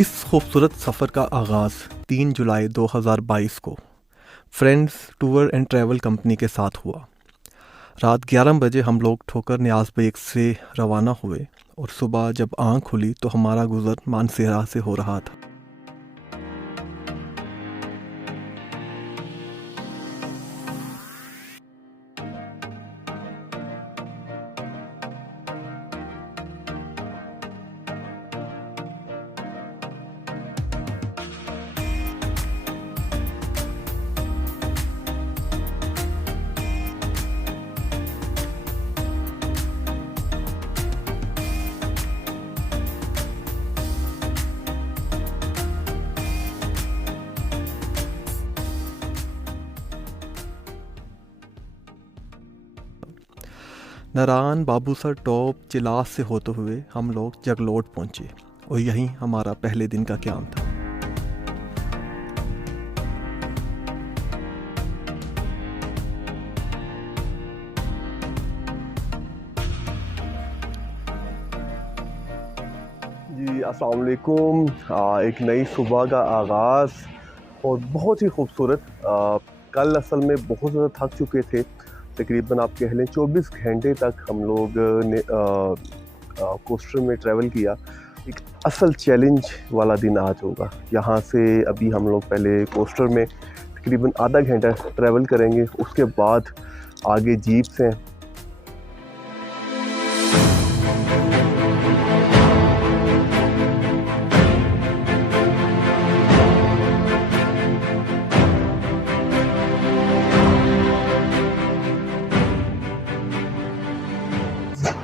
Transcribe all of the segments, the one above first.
इस खूबसूरत सफ़र का आगाज़ 3 जुलाई 2022 को friends tour and travel company के साथ हुआ। रात 11 बजे हम लोग ठोकर न्याज बेग से रवाना हुए और सुबह जब आँख खुली तो हमारा गुज़र मानसेरा से हो रहा था। नारायण बाबूसर टॉप चिलास से होते हुए हम लोग जगलोट पहुँचे और यहीं हमारा पहले दिन का क्याम था। जी अस्सलाम वालेकुम। एक नई सुबह का आगाज़ और बहुत ही खूबसूरत। कल असल में बहुत ज़्यादा थक चुके थे, तकरीबन आप कह लें 24 घंटे तक हम लोग ने कोस्टर में ट्रैवल किया। एक असल चैलेंज वाला दिन आज होगा। यहाँ से अभी हम लोग पहले कोस्टर में तकरीबन आधा घंटा ट्रैवल करेंगे, उसके बाद आगे जीप्स हैं।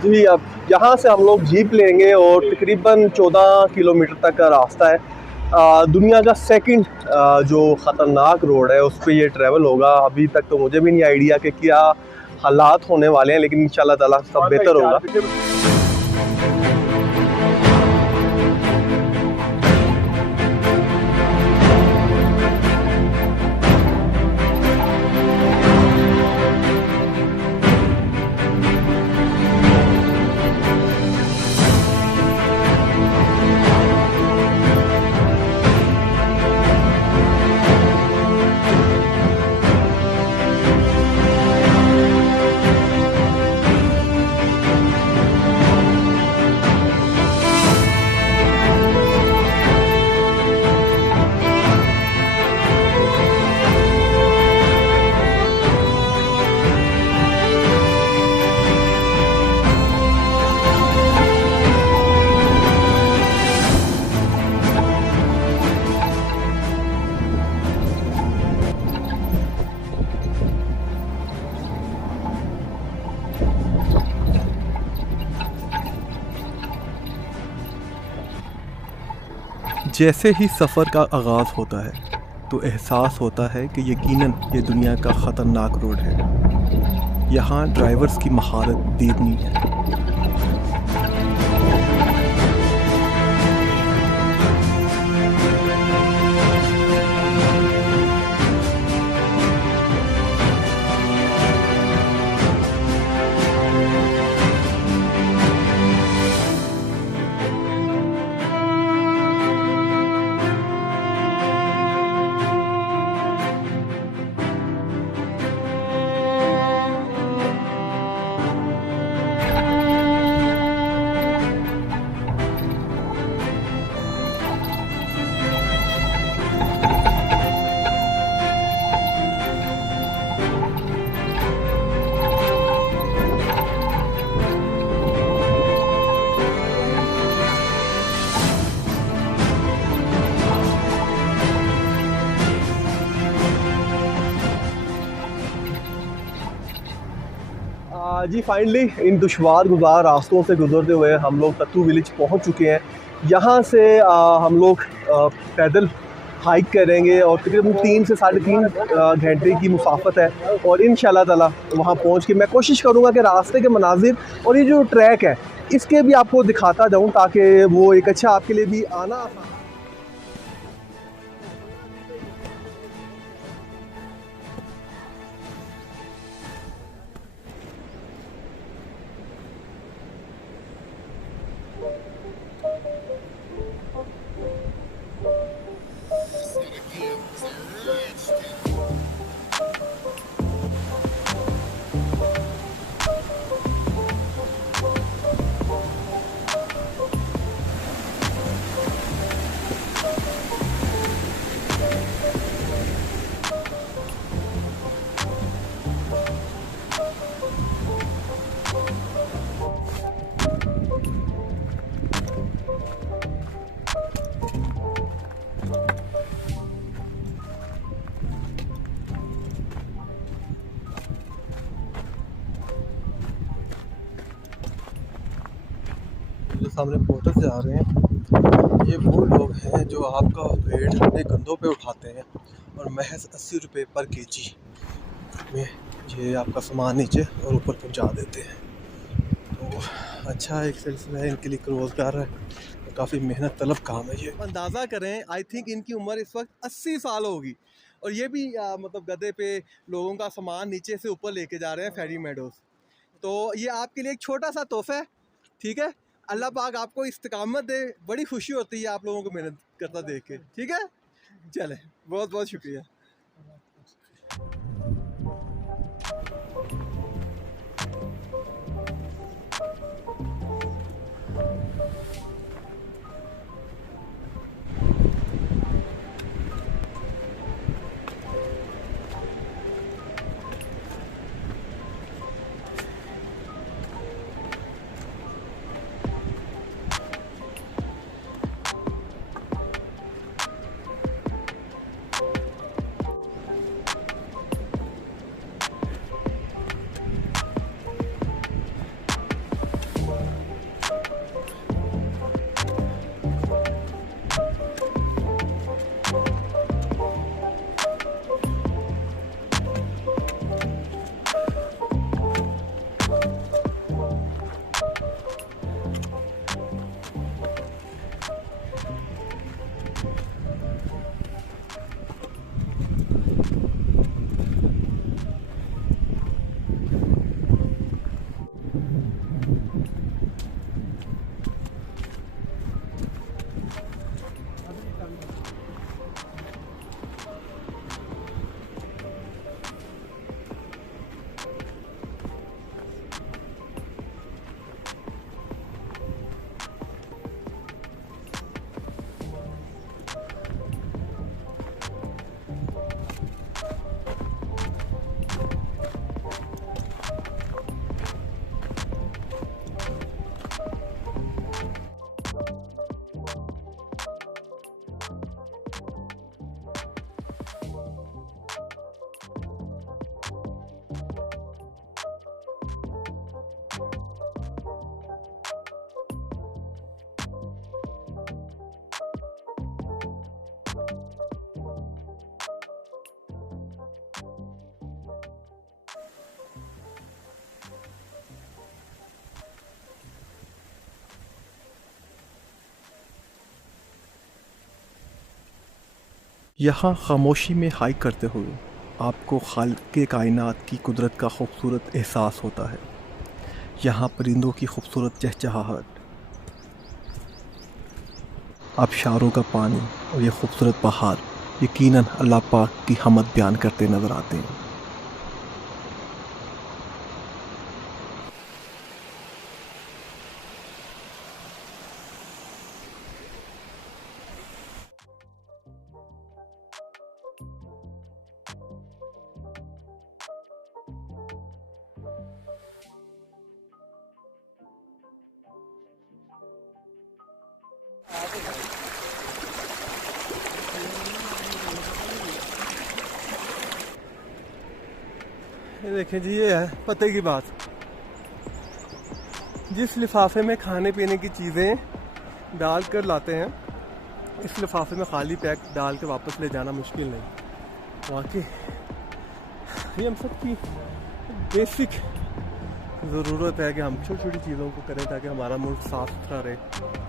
जी, अब यहाँ से हम लोग जीप लेंगे और तकरीबन 14 किलोमीटर तक का रास्ता है। दुनिया का सेकंड जो ख़तरनाक रोड है उस पे ये ट्रैवल होगा। अभी तक तो मुझे भी नहीं आइडिया कि क्या हालात होने वाले हैं, लेकिन इंशाल्लाह ताला सब बेहतर होगा। जैसे ही सफ़र का आगाज़ होता है तो एहसास होता है कि यकीनन ये दुनिया का ख़तरनाक रोड है। यहाँ ड्राइवर्स की महारत देखनी है। जी फाइनली इन दुश्वार गुजार रास्तों से गुजरते हुए हम लोग तत्तू विलेज पहुंच चुके हैं। यहाँ से हम लोग पैदल हाइक करेंगे और तकरीबन 3 से 3.5 घंटे की मुसाफत है और इंशाल्लाह ताला वहाँ पहुँच के मैं कोशिश करूँगा कि रास्ते के मनाजिर और ये जो ट्रैक है इसके भी आपको दिखाता जाऊँ, ताकि वो एक अच्छा आपके लिए भी आना आसान। सामने पोर्टर से आ रहे हैं। ये वो लोग हैं जो आपका वेट अपने कंधों पे उठाते हैं और महज 80 रुपये पर केजी में ये आपका सामान नीचे और ऊपर पहुंचा देते हैं। तो अच्छा एक सिलसिला है, इनके लिए रोज़गार है, काफ़ी मेहनत तलब काम है ये। अंदाज़ा करें, आई थिंक इनकी उम्र इस वक्त 80 साल होगी और ये भी मतलब गधे पे लोगों का सामान नीचे से ऊपर लेके जा रहे हैं फेरी मेडोज़। तो ये आपके लिए एक छोटा सा तोहफ़ा है, ठीक है। अल्लाह पाक आपको इस्तिकामत दे, बड़ी खुशी होती है आप लोगों को मेहनत करता देख के, ठीक है। चलें, बहुत बहुत शुक्रिया। यहाँ खामोशी में हाइक करते हुए आपको खालिक़ कायनात की कुदरत का खूबसूरत एहसास होता है। यहाँ परिंदों की खूबसूरत चहचहाहट, आबशारों का पानी और ये खूबसूरत पहाड़ यकीनन अल्लाह पाक की हमद बयान करते नज़र आते हैं। ये देखें जी, ये है पते की बात। जिस लिफाफे में खाने पीने की चीज़ें डाल कर लाते हैं, इस लिफाफे में खाली पैक डाल के वापस ले जाना मुश्किल नहीं। वाकई ये हम सब की बेसिक ज़रूरत है कि हम छोटी छोटी चीज़ों को करें ताकि हमारा मुल्क साफ़ सुथरा रहे।